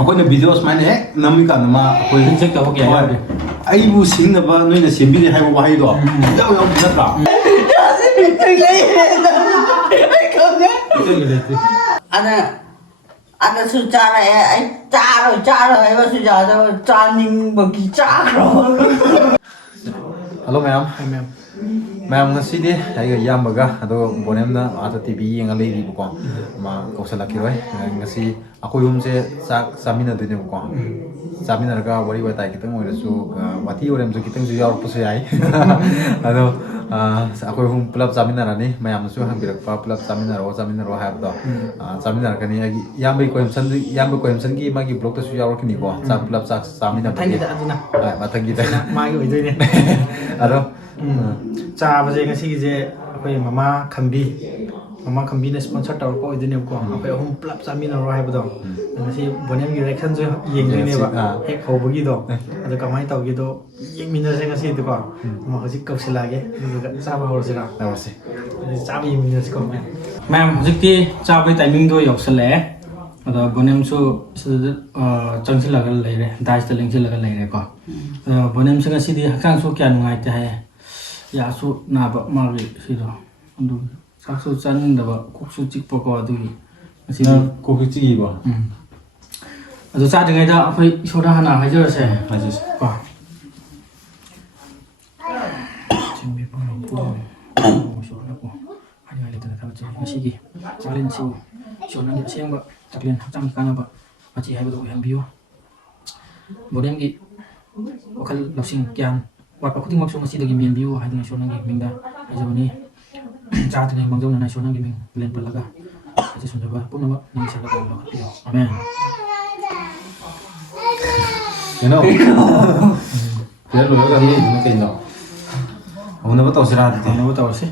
ꯑꯩꯈꯣꯏꯅ ꯚꯤꯗꯤꯑꯣ ꯁꯨꯃꯥꯏꯅ ꯍꯦꯛ ꯅꯝꯃꯤꯀꯥꯟꯗ ꯃꯥ ꯑꯩꯈꯣꯏ ꯆꯦꯛ ꯇꯧꯕ ꯀꯌꯥ ꯌꯥꯎꯒꯦ ꯑꯩꯕꯨ ꯁꯤꯡꯅꯕ ꯅꯣꯏꯅ ꯁꯦꯝꯕꯤꯔꯦ ꯍꯥꯏꯕ ꯋꯥꯍꯩꯗꯣ ꯌꯥꯎ ꯌꯥꯎꯗꯤ ꯅꯠꯇ꯭ꯔꯥ Ada secara cara apa sudah caning bagi cara. Hello ma'am. Hi ma'am. Ma'am ngasi aiga yambaga ado bonemna ata TV yenga leiri buko ma kausala kiroi ngasi aku yumse sak samina dune buko samina raga wari watai kitang oirasu wati orem su kitang su yaur pusu yai ado aku hum pulap samina rani mayam su hang birak pa pulap samina ro have do samina kani agi yambai koyam san gi magi blog ta su yaur kini ko sak pulap sak samina tangi da aduna matangi da magi oidoi ne ado चाबजे ngasiजे अखोय मामा खम्बी ने sponsor तौर को इदने को अखोय हम प्लप चामिन रो हाइबदो ngasi बोनेम गी reaction जो येंगने बा एक होबगी दो अद कमाय तौगी दो येंगमिन से ngasi दो को म हजि कौसलागे चाबा होरसिरा आवसे चाबा येंगमिन से को मैम हजिकती चाबे टाइमिंग दो योक्सले अद बोनेम सु चंगसिलगा लेरे दाइस त लेंगसिलगा लेरे को बोनेम से ngasi di hakang su kya nungai ta hai यासु नाबा मागे सिरो अंदु सासु चानिंदबा कुक्सु चिकपको अदुगी असि कोकि चिगिबो अदु चादिङैदा अखै इसोरा हाना हाइजरसे हाजिस को चिमबि परो इसोरा को हानि हाइले तना थाबचे ngasiगी चालेन सि इसोरनि सेंबा चालेन हचाम कानाबा माची हाइबदो हेंबियो बोदेमगी वखल लसिंग क्यान वाट खुद मक्सु मसीदगी मेनबियो हाइदना सोनंगी मिंदा आजोनी चातने मंगजौना सोनंगी मिंग प्लेन पलगा जे सुनबा पुनम नि सलगा लगा आमेन you know ya lo ga ni ni kai no ona ba tawsira de no ba tawse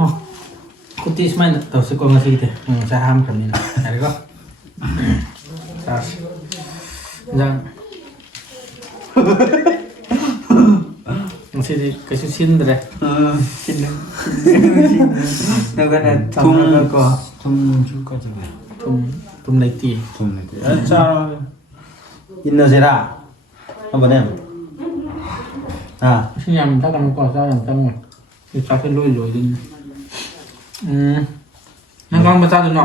oh kuti ismail tawse ko ngasi te sa ham kamni na ari ko sa jang Masih kasih sindre, sindre, dengan tum juga juga, tum lagi, Acara Inna Zera apa nih? sini yang minta kamu kuasa yang kamu, kita kan loy ini, yang kamu baca dulu,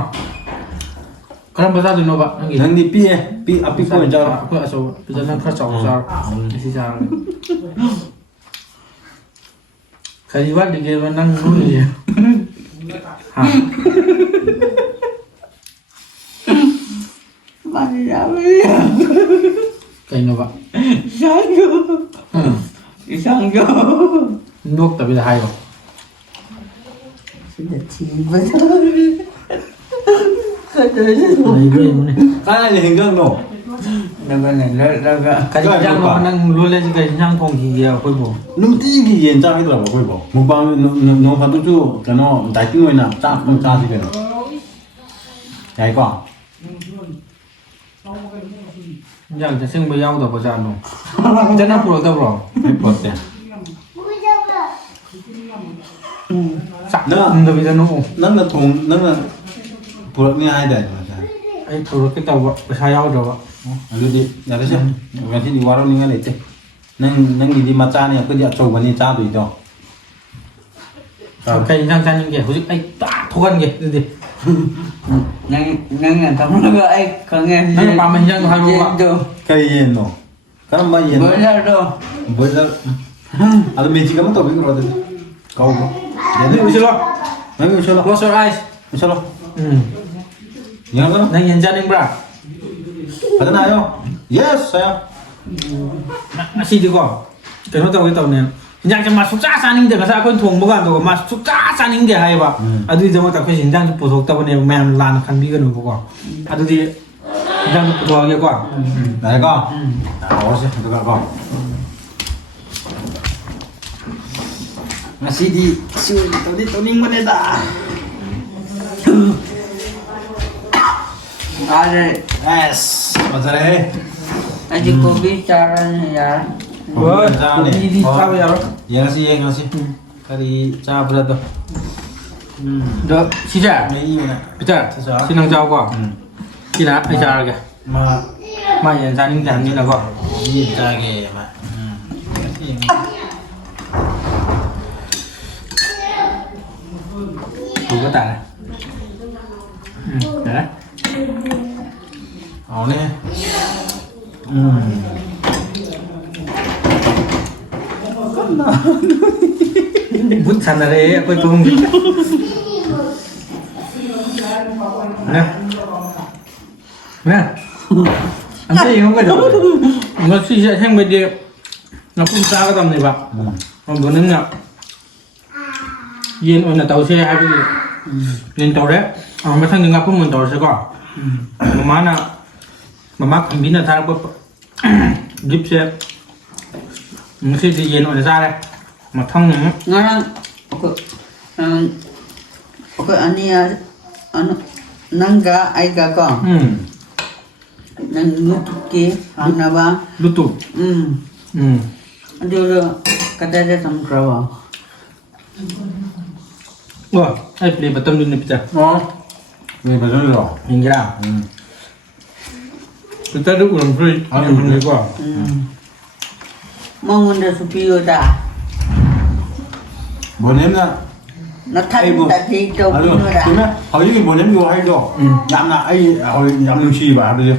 kamu baca dulu pak, Nang di pi api ko jar. aku asal, bisa nang kerja besar, isi jar. Kaliwat di game nang dulu ya. Ha. Mana Kayak nyoba. Isanggo. Nduk tapi dah hayo. Sudah tiba. Ibu yang mana? Kana ni hinggang no. Naga. Kajang no nang lule juga yang thong dia koi bo. Nungtigi yen cha hidra ba koi bo. Mukbang no phatu chu kano dieting oina cha khong cha di kano. Yai ko. Yang jasing bayau dah baca no. Jangan pulau dah bro. Report ya. Sak dah bisa no. Nang na purak ni hai da. Ai pulau kita buat sayau dah buat. Alu di ada sih. Nanti di warung ni ngalih teh. Nang di maca ni aku dia coba ni cha tu itu. Kayak yang jangan yang hujung ai tak thuan ke đi. Nang tamu naga ai kangen. Nang pamen yang hai bo. Kai yen no. Karam ba yen. Benar do. Benar. Alu meji kamu tahu kan rada. Kau bo. Jadi usul lo. Nang usul lo. Close your eyes. Usul lo. Yang kan? Nang yang jangan bra. Ada na ayo. Yes, saya. Masih di ko. Kano tahu kita ni. Yang cuma sukses saning dia masa aku thong bukan tu mas sukses saning dia hai ba. Adu jama tak kasi yang putuk tahu ni memang lan kan bi kan bukan. Adu di yang putuk lagi ko. Này con. Đó chứ, tôi gặp con. Masih di siu tadi ning mana dah. Ada. Yes, macam ni. Aji kopi caranya ya. Wah, ini tahu ya. Ya ngasih. Kali cha berat tu. Dah, sisa. Ini mana? Betul. Sinang jauh ko. Kira ai charage. Ma Ma yen janing jam ni la ko. yi jage ma. Đủ có tạ này. Đấy. Áo nè. Bút sẵn ở đây quay tung đi. Nè. Nè. Ăn gì không phải được. Nó suy sẽ thêm mấy điều. Nó cũng sao cái tầm này vào. Còn bữa nướng ngập. Yên ổn là tàu xe hai cái gì. Lên tàu đấy. Mấy thằng ngập cũng mình tàu sẽ có. Mà má cầm biến là thang bớt. Giúp xe. Nó sẽ đi yên ổn là ra đây. Mà thông này Ngarang okay ani nangga ai ka ko nang nutuki hanaba Bluetooth. aduh kada ada samprawa Wah, ai play button dun pizza. Người phải rồi. Nhìn cái nào? Kita ada ulang free. Yang ini gua. mau ngunda supio da Bọn em là na than ta di to đúng pino da không? Hồi như bọn em vô hay đó. Dám là ai hồi dám lưu chi bà đi.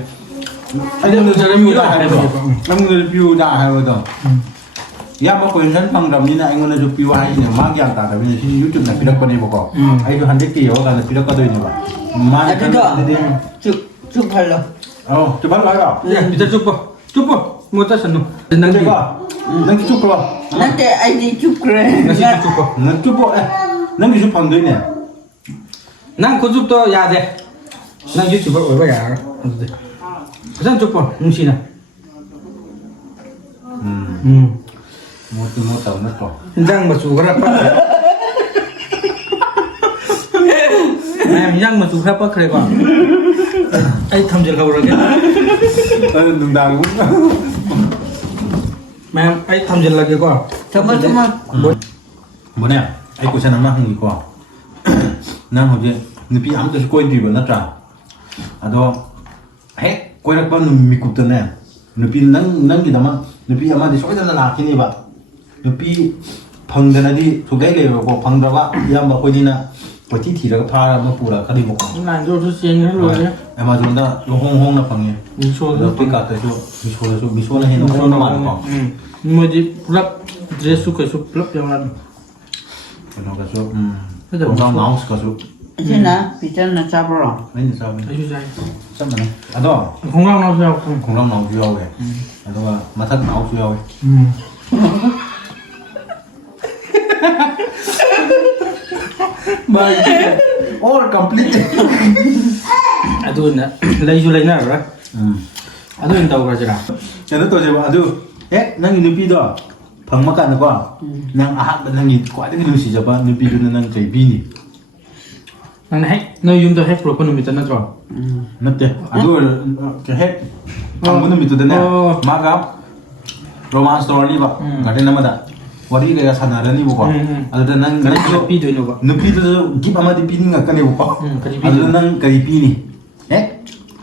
Ai dám lưu chi review đã hay rồi. Năm người review đã hay rồi đó. Ya mau koin kan pang ram ni na ai ngona review hay ni ma gyang ta tapi ni YouTube na pidak pa ni boko. Ai do 100 ki yo kan pidak ka do ni ba. Ma ni aduh kan do ni. cuk halo Oh, coba lah ya. Ya, kita cukup. Cukup. Mau tas anu. Tendang Nanti di. ba. Nanti cukup lah. nanti ai di cuk kre Nasi cukup. Nanti cukup Nanti cukup pandai ni. Nang ko cukup to ya deh. Nang YouTube ở bây giờ. Sang cukup. Nung sini. Mau tahu nak kau. Yang masuk berapa? Yang masuk berapa kira kau? Ai tham gia kau lagi? Đừng đào cũng. Ai tham gia lagi kau? sama Bữa nay ai cũng sẽ nắm mắt người qua. Nam hồi giờ người pi ám tôi coi đi vào nó trả. Đó hết coi được bao người cụt tên này. Người pi nắng gì đó mà người pi ám thì soi ra là cái này vậy. Người pi phăng tên này đi thuộc cái này của phăng đó vậy. Yam bảo coi đi na. Bởi thì là pha mà phụ là cái đi một. Này rồi tôi xem hết rồi nhé. Em mà chúng ta hong hong là phăng nhỉ. Mình số Nó pi cả tới chỗ mi số là hiện nó không nó mà nó. Mau di plug dress suka su plug yang lain. Nó cái số. Nó mouse cái số. sina pitan na sabro Ini sao? Ayo saya. Sama nih. Ada. Không ngon đâu sao? Khủng long nấu dưa về. Ada mà thắt nấu dưa về. Baik. All complete. Aduh na, lagi julai na, right? Aduh yang tahu kerja. Jadi tuh coba aduh. Nang ini pido. Phang makan apa? Nang ahak dan nang itu. Kuat ini sih coba ini pido nang kayak bini. Nang hack, no yung to hack pro kono mita na tro. Nanti. Aduh kayak phang mana itu dan ya. Maka romance story pak. Nggak nama dah. Wari kayak sanara nih bukan. Ada nang Karena nang kita pido ini kok. Nupi tu gip ama di pini nggak kan ya bukan. Karipi. Ada nang karipi nih.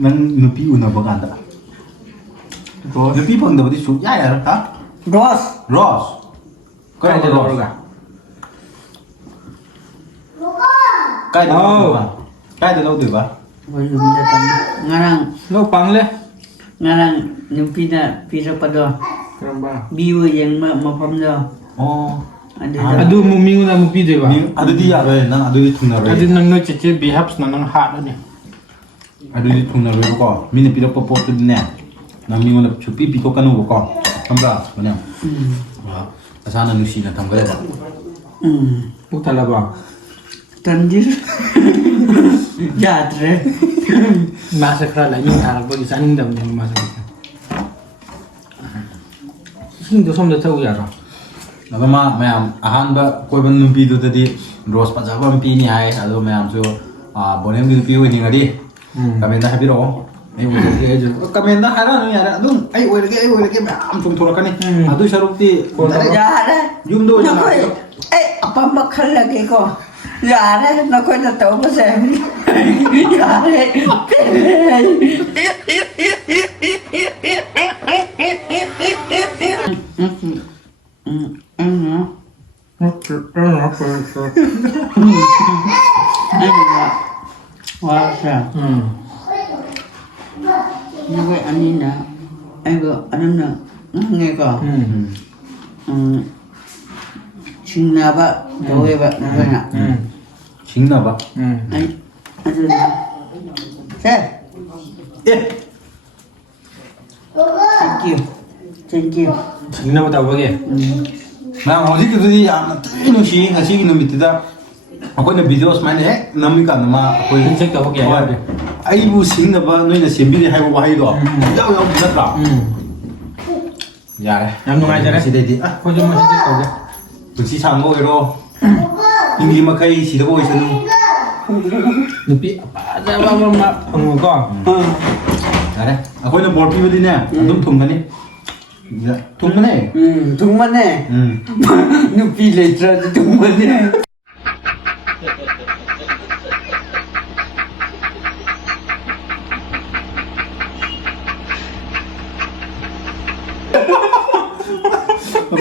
Nang nupi una bagan tak. Nupi pang dapat isu. Ya, ha? dos Ross. Kau Kaya ada ada Ross. orang. Kau ada Oh. Ross. Kau ada Ross tu ba? belum datang ngarang Lo pang le. ngarang yung pira pa do Keramba. biwa yang mapam do Oh. ada Aduh mau minggu na mau pido ba. Ni ada dia re, nang ada di tungna re. Aduh nang no cece bihaps na nang hat ni. Ada di tungna re bukan. Mini pira popo tu ni. Nang minggu na chupi piko kanu bukan. Tambah banyak. Wah. Asana nusi na tambah ya. Utala ba. tanjir jatre Masa kala yung harap bagi saning dam yung masa. Hindi som da tahu ya ra. Lalu mayam ahanba koi ban nupi tu tadi Ross pajaba mpi ni hai. Aduh mayam tu bonem gitu piu ini ngadi. Kami dah happy roh. Ayo udah aja. Kami dah ada nih ada. Aduh, ayo lagi mayam cum thurakan ni. Aduh syaruk ti. ada Yum do Nakoy, apa makal lagi ko อย่าเลยเราควรจะโตมาแซมอย่าเลยว่าใช่นี่ก็อันนี้นะไอ้ก็อันนั้นนะไงก็ชิงนาบะโดยบะนั่นน่ะ 징나 봐. 아니, 아주 셋. 예. 땡큐. 징나보다 보게. 나 어저께도 야 뜨는 시 하시기는 밑에다 아까는 비디오 스마네 남미가 남아 거의 색깔 보게 해야 돼. 아이고 징나 봐 너희는 셈비리 하고 하이도 야야 붙었다. 야, 남동아이잖아. 시대디. 아, 거짓말 진짜 거지. 불치 장고로 인기 막하이 시도고 있는. 눈빛 빠져봐봐 방문가. 잘해. 아까는 뭘 피우디냐? 좀 통가니? 통가네. 동만해. 눈빛 레트라도 동만해.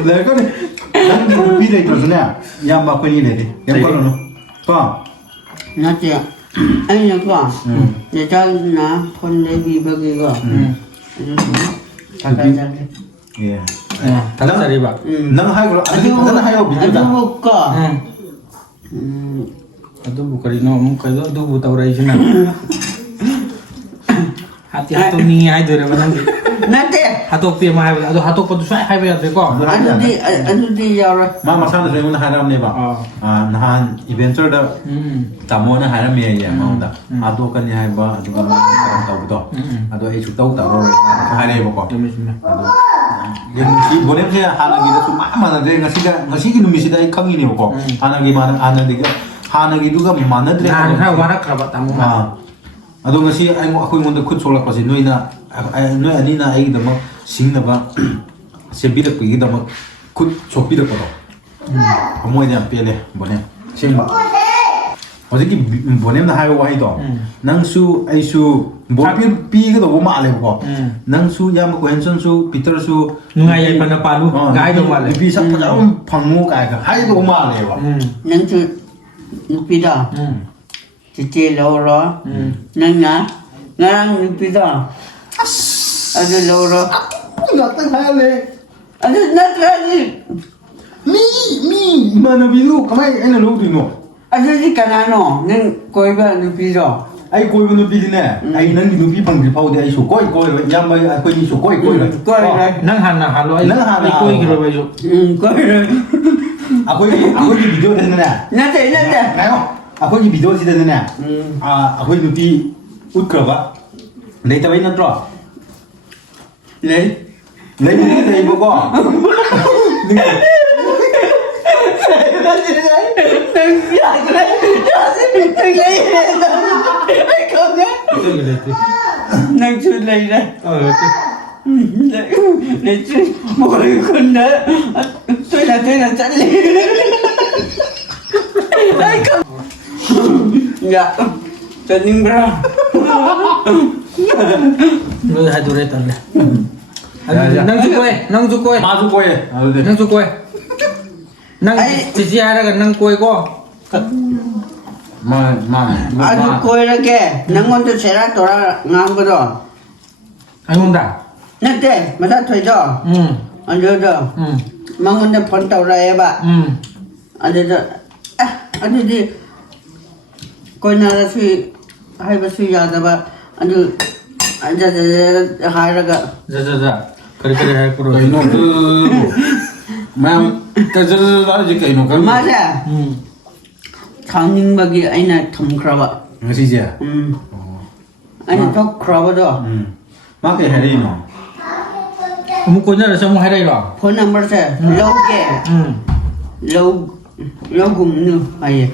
내가 난 비례 있어서냐? 야마 거니 내리. 양거는 봐. 나지. 아니 거. 여자나 폰내기 버기가. 잘잘잘. 예. 다섯 살이 봐. 난 하고 아주 하요 비슷하다. 아주 먹까. Aduh bukan no, muka itu aduh buta orang itu nak. Hati ni aja dari mana ni? 나한테. Hatok pi mah, aduh hatok pun tu saya hai bayar deko. 아주디 야라. 마 마산도 저는 하람네 봐. 아, 나한 이벤트다. 담모는 하람이야 야 마운다. 아도 kan ya ba aduh kan tahu betul. Aduh ai tahu tahu hari ba ko. Aduh. Yang si boleh saya hana gitu cuma mana deh ngasih gitu misi dari kami ini kok. Hana gimana hana juga hana gitu kan mana deh. Nah, warak kerabat tamu. Aduh ngasih aku yang untuk kut solak pasti noi ani na ai dama sing na ba sebira pi dama kut chopira ko amoy jam pele bone sing ba ojiki bone na hayo wai do nangsu aisu bolpi pi ga do ma le ko nangsu yam ko henson su peter su Nungai ai pada palu, gai do male. pi sa pa phangu ka ga hai do ma le wa nangsu nupida cici loro nangna ngarang nupida aduh loro datang hai le aduh natrali mi mana bidu kamai ena lo tu no aduh di kanano nang koiba nupida ai koi bunu pi ne ai nang du pi pang di pau de ai su koi yam ba ai koi ni su koi la Nang hana halu ai. Nang hana. Koi kira baju. koira aku ni video de ne nate nayo aku ni video si de ne aku ni pi ut kra ba nei ta bai na tro lấy nei bo ko Itu gitu. nâng chưa lấy ra Itu. lấy chưa mỗi con đó tôi là chắn lấy đấy không dạ cho nhưng ra Lu hai dure tan le. Nang su koi. ma su koi Nang su koi. Nang cici ada kan nang koi ko. ma 아주 꼬이렇게 낭만도 제라 돌아 나온 거죠 Anh không đã. 네 맞아 되죠 앉아죠 망원데 번 떠오라 해봐 앉아죠 아주디 꼬이나라 수 하이바 수 야다봐 아주 앉아서 하라가 Za. Kari hai kuro. kai no tu ma ka zara ji kai no ka 맞아 장님박이 아니나 톰크라바 ngasi je 아니 더 크라바도 ma kai hai no Kamu kunya ada semua hari lah. 폰 넘버세 로게 로 로금누 아예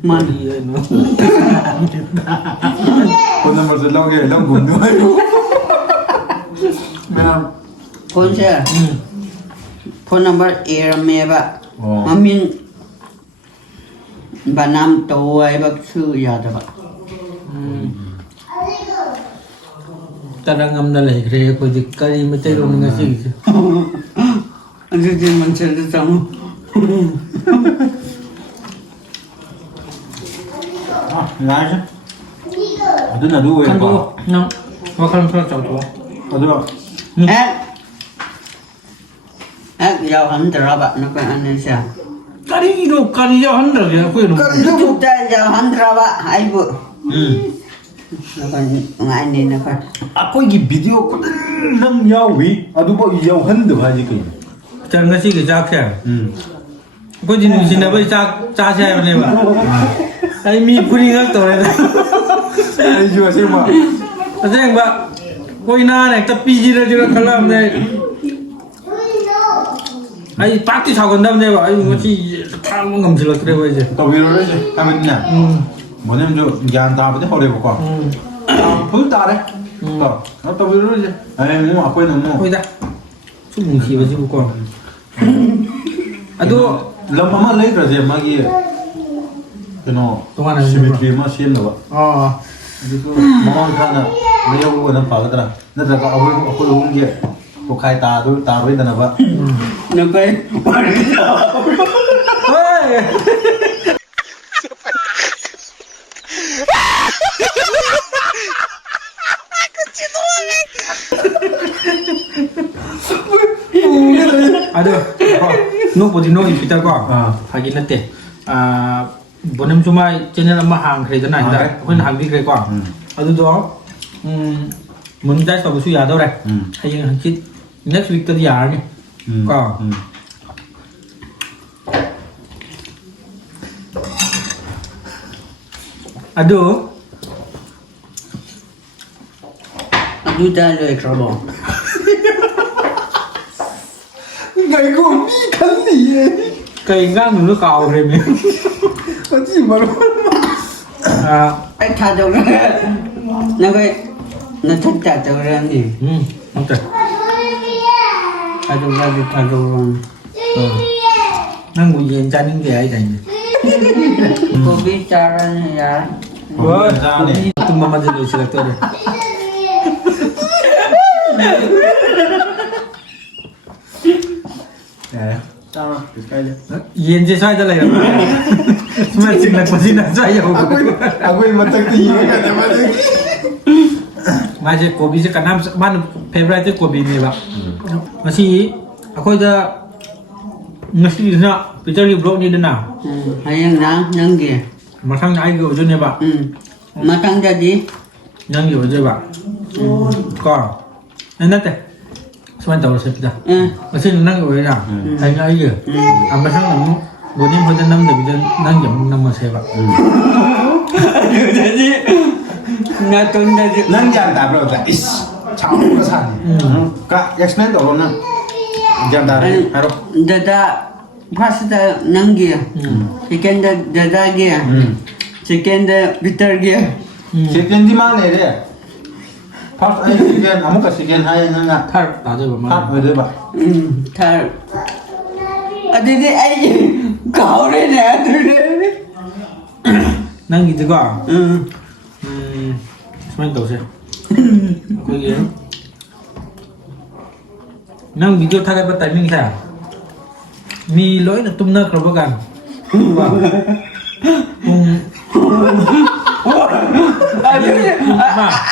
만 kon number se lo ge lo gun du ai ma 폰세 폰 넘버 에라메바 마민 bà nam tôi bác sư giờ rồi bác Tarang na lagi kaya ko di kali macam orang ngasih. anh chưa mình chưa được xong ngai chứ ở là đuôi Kan tu, nak makan pun cakap tu. ở đó ác giàu hẳn từ đó bạn nó quen anh nên sao Kali itu kali yang hendak ya aku itu. chúng ta giàu hẳn từ đó bạn hai bữa nó còn ngại nên nó còn aku ini video ko nang yawi adu bo yaw handu haji kai Jangan ngasih ke cakap. Aku jenis sini apa cakap saya ni ba. Saya mi puri ngak tu ada. ai jua sih ma Ada yang ba. Kau ina ni tapi jira juga kalam ni. Ai pasti cakap dah ni ba. Ai mesti thang ngam sila terus aja. tao video đấy chứ kamen na bọn em jo gian ta bete hore ko full ta đấy tao video đấy chứ ai mu aku ini mu Kau dah. Cuma sih baju bukan. Aduh. lam mama lấy ra gì mà kia cái nó Tungan ada symmetry mà xem đâu Oh. itu mama kan na dia wo na pa ka na da ka aku lu nge ko khai ta tu ta với na ba nó quen Hei. Aduh, no podi no kita ko. Hagi nate. Bonem cuma channel ama hang kre dana ida. Ko hang bi kre ko. Adu do mun dai so su ya do re. Hayeng han kit next week to ya ni. Ko. Aduh. anh ta rồi rồi bỏ ngày ko ni kan ni Cây ngang nó cao rồi mình. ka ji ma lo anh thà đâu ra nó quen nó thích thà đâu ra gì Không thể. thà đâu ra thì thà đâu ra Nó ngồi yên cha những cái ấy này. cô biết cha ra này à Wah, itu mama jadi selektor. tao cái cái Yen je saya dah ya. Semua singkat pasti nak saya. aku mà tắc ti cái mà Macam kopi je kan mana favorite je kopi ni pak. Masih aku ada masih nak picture di blog ni dah nak. hay nang kìa Masang ai ke ujung ni pak. mà tăng ra gì Yang yo je pak. Kau. Enak teh. Semua tahu saya pita. Masih nang yo ya. Hanya ai ke. Masang nang Boni pun dah nam dah bisa nang jam nam saya pak. jadi na tuần ra gì nang gian ta bro là is chao ko san ka explain đâu na gian ta haro dada pasta nang kìa chicken dada kìa chicken bitter kìa chicken di mana dia pas ai chicken kamu ka chicken hai na Thar tak ada phát mana. với đứa bạn thà đi đi anh cậu đây nè tôi đây Nang gitu kau. Semua tahu saya. Kau ye. Nang video thak apa timing saya. Mi loi nak tumna kerja kan.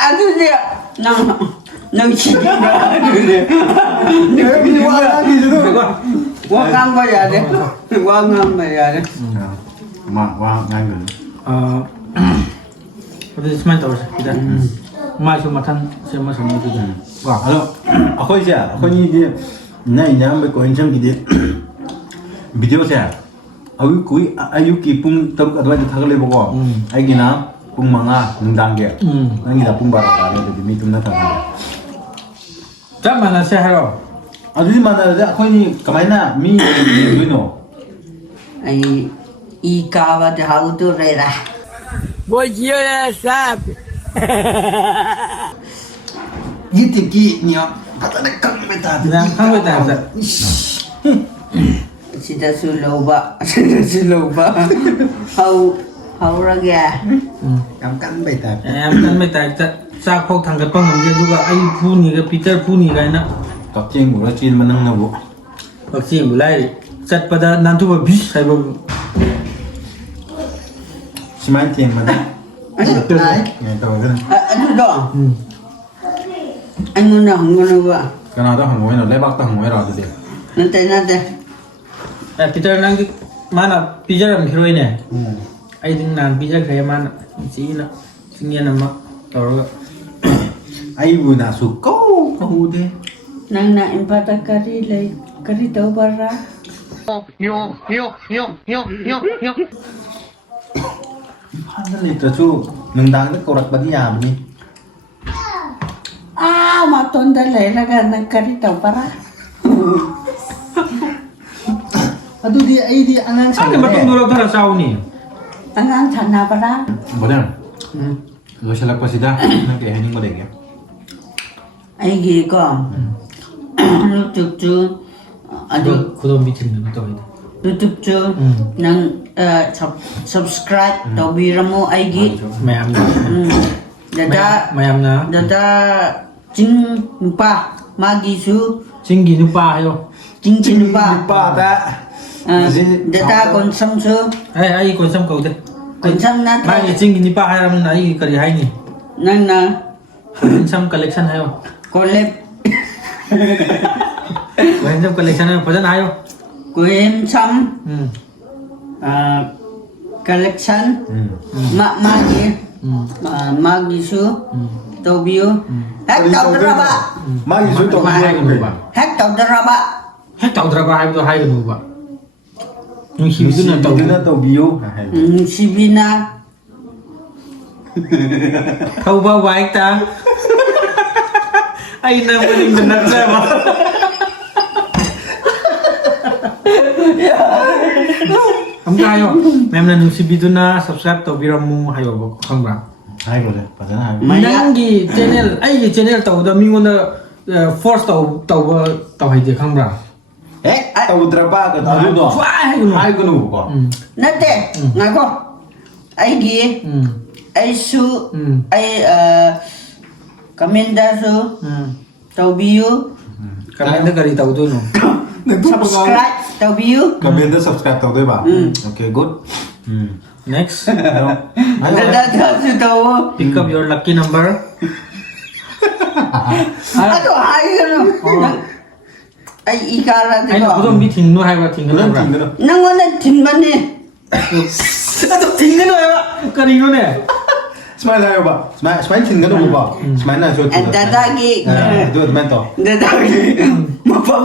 aduh dia nang chicken aduh dia đi qua ra đi chứ quá ngang bây giờ đấy quá ngang bây giờ đấy mà qua ngay người Tapi semua tahu saya. Kita. Mai cuma makan sama sama itu je. Wah, halo. Aku sih ya, aku ni dia. Nah, ini yang berkau encam gitu. Video saya. Aku kui ayu kipung teruk atau ada thakal lebo ko. Ayu gina pung manga nundang dia. Nanti dah pung baru kan, jadi mitum na thakal. Tak mana saya haro. Aduh di mana ada? Aku ni kemana? Mi you know. ai y cava de hau tu rera Bom dia, sabe? YouTube ki ni ah. Kata nak kang beta. Yang kau tahu tak? 시다수 로바 시다수 로바 하우라게 Em cắn bày tạp แอมกันไม่แตกจะซากพวกทางกระป้องของเดียวดูว่าไอ้ผู้นี้กับปีเตอร์ผู้นี้กันนะ Cọp chiên của nó chiên mà nâng nào bộ วัคซีนบุไลจัดประดานันทุบบิชใครบอก Xí máy chiên mà đấy Ngày tàu cái này anh đó anh muốn nào vợ Cái nào tao hỏng ngồi nào lấy bác tao hỏng ngồi rồi thì nanti แต่ปีเตอร์นั่งมาน่ะปีเตอร์มันคือเนี่ยไอ้ถึงนานปีเตอร์เคยมาน่ะสีน่ะสิ่งนี้น่ะมาต่อแล้ว Ai vừa nào sụp cố có hù thế nang na empata kari tau bara Phan rất lịt rồi chú Nâng đáng cái cầu đặc bắn nhà mình đi mà tuần đã lấy ra cái nang kari tau bara Aduh dia ai dia angan ถ้าเกิดมาต้องดูเราถ้าเราเศร้านี่ angang thana bara Benar Lo salah pas dah Nak kayak hening badeng ya ai gi ko lu chuk chu ดู adu คุณต้องมีถึงหนึ่งตัวอีก YouTube chu nang subscribe tau biramu ai gi ไม่อำนะ dada ไม่อำนะ dada jing pa magi su จริงกินนุป้าให้ดู jing pa Lupa tak dada konsum su ไอ้คนซ้ำเก่าเด้อ konsum na ไม่จริงกินนุป้าให้เรามันไอ้กระดิ่งให้นี่ nang na คนซ้ำคอลเลคชันให้ดู collab คนซ้ำคอลเลคชันให้ดูเพราะฉะนั้นให้ดู kuim sam collection magi magi su tobio hek tau draba Mai su tàu มาให้กันดูป่ะ hek tau draba ให้เต่าตระบายตัวให้กันดูป่ะยังคิดดูนะเต่า Itu na tàu bio sibina เขาบ้าไว้ตาไอ้นางมันเป็นนักแซ่บอ่ะทำได้หรอแม่มันนุ่งสิบิดูนะ subscribe ตัวบิรามูให้บอกข้างบ้าง Hai rồi đấy Pas sana hai นั่งกี่ channel ไอ้กี่ channel ตัวเดิมมีคนเดอ force ตัวให้เด็กข้างบ้าง Tàu berapa ke tàu itu ว้ายให้กูหน่อย Hai ke nu kok nate ngako ai gi อืม ai su ai kamenda su อืม tobio กำลังจะกระดิ่งตัวนู้น subscribe tobio Comment dan subscribe tàu tôi bảo Okay good next dada su tau pick up your lucky number aduh hai lu ai ikara ไอ้หนูต้องมีทิ้งนู้นให้ว่าทิ้งกันหรือเปล่า nang ona timbane ต้องทิ้งกันด้วยวะกระดิ่งนู้นเนี่ย Smile ayo pak Smile tin kan tu pak Smile nak suatu dada gi Itu teman tau dada gi mapam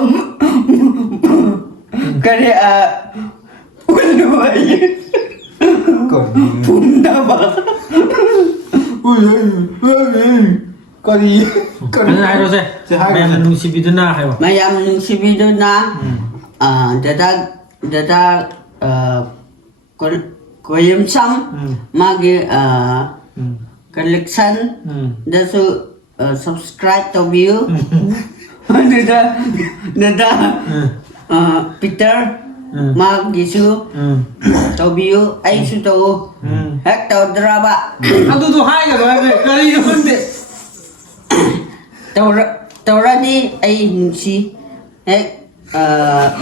kare ulu ai Kau punda ba Kau ni อันนั้นให้เราใช่แม่มันนุ่งชีวิตหน้าให้วะ mayam nung sibido na dada koyem sam magi collection dasu subscribe to view dada Peter magi su to view ai su to hek to draba เอาตัวให้กันเลยกระดิ่งนู้นเนี่ย tawra ni ai nungsi hek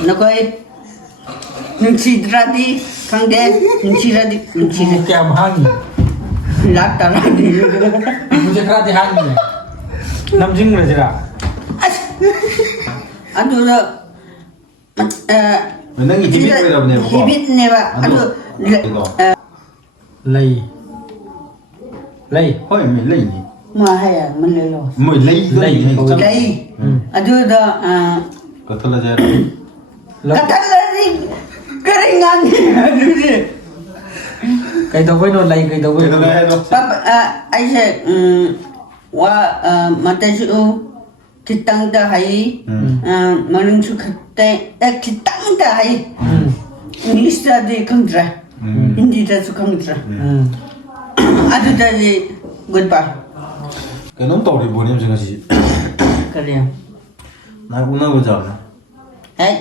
nakoi nungsi dradi kang de nungsi radi แก้มห้าง lata radi มันจะกระดิ่งห้างเนี่ยน้ำจิ้มเลยจ้ะ adu da Menang hibit ke dah benar hibit ne ba adu เลยเลย Hoi mình lấy ni ma haya man le lo Mình lấy Lấy. dai adu da Kau telah saya แล้ว kata ni keringan adu ni ไก่ตัวไว้นอนไรไก่ตัวไว้ Kita dah ada pap ai se wa mata su kitang da hai manung su khatte kitang da hai English da de kangdra Hindi da su kangdra adu da de goodbye Cái nón tàu thì buồn em xem gì kalian Nãy cũng nói bây giờ nè ai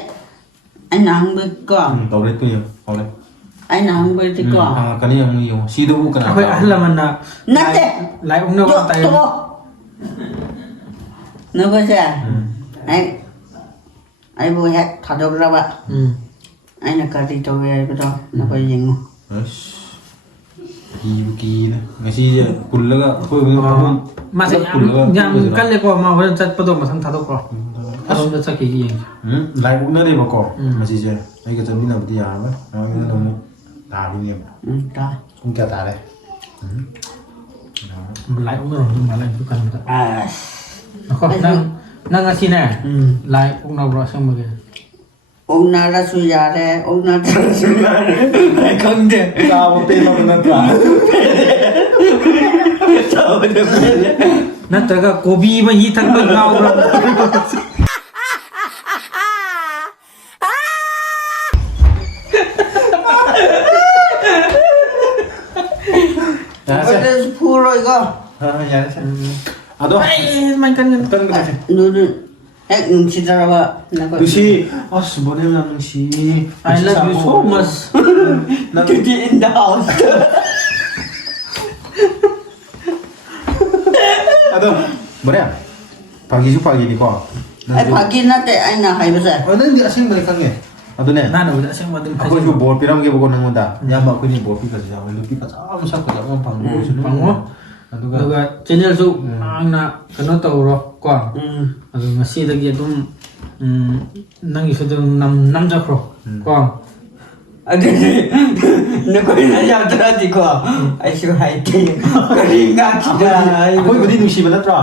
anh nàng bơi con tàu đấy tôi nhiều tàu đấy anh nàng bơi thì con cái này ông nhiều si đâu cái nào ค่อยอันละมันน่ะ nát đấy หลายองค์นวัตไต to nó bây giờ anh bơi hết thật đâu ra bạn อืม anh là cái gì tôi về cái đó nó bây giờ ngủ kỳ này ngày xưa cùn lơ thôi với มาสิยังกันเลยกว่ามาว่าจะประตูมาทำทัดก็อารมณ์จะสักกี่เอง lại cũng nữa đi vào cỏ mà chỉ chơi ấy cái chân đi nào đi à đấy nói cái đâu mua tà đi nhiều đó không kẹt tà đây หลายองค์นวัตมาหลายทุกกัน à แล้วก็นั่งอาชีพเนี่ยหลายองค์นวัตช่างมือ ông nào ra suy ra đây ông nào ra suy ra đây không được sao một tên nó nó cả sao mà được นั่นแต่ก็โกบีมาฮีทั้งเมืองเราเรา nhà bây xe giờ phu rồi cơ nhà xe à đâu ไอ้มันกัน tân cái này nó hết ngừng chỉ ra vợ nó có Lucy à bố em làm Lucy I love you so much Cutie in the house à đâu bố em pagi giúp pagi đi qua ai pagi na te ai na hai basa ở đây dia sing dari kange à đâu nè น่าหนูจะเชื่อว่าดึงไป aku juga bawa pirang ke bawa nang munda ya mbak aku ni bawa pi kasi yang lu pi ka sama sa ka jang pang mo sunu pang mo adu แล้ว ga ก็เจเนอร์ซูอันน่ะกันโตรอกว่าแล้วก็สีตะกี้ตุ้มนั่งอยู่สุดน้ำจักรกว่า ade nó có na ya tra di ko ai shu hai ti ka ri nga ki da aku budi nusi banget ra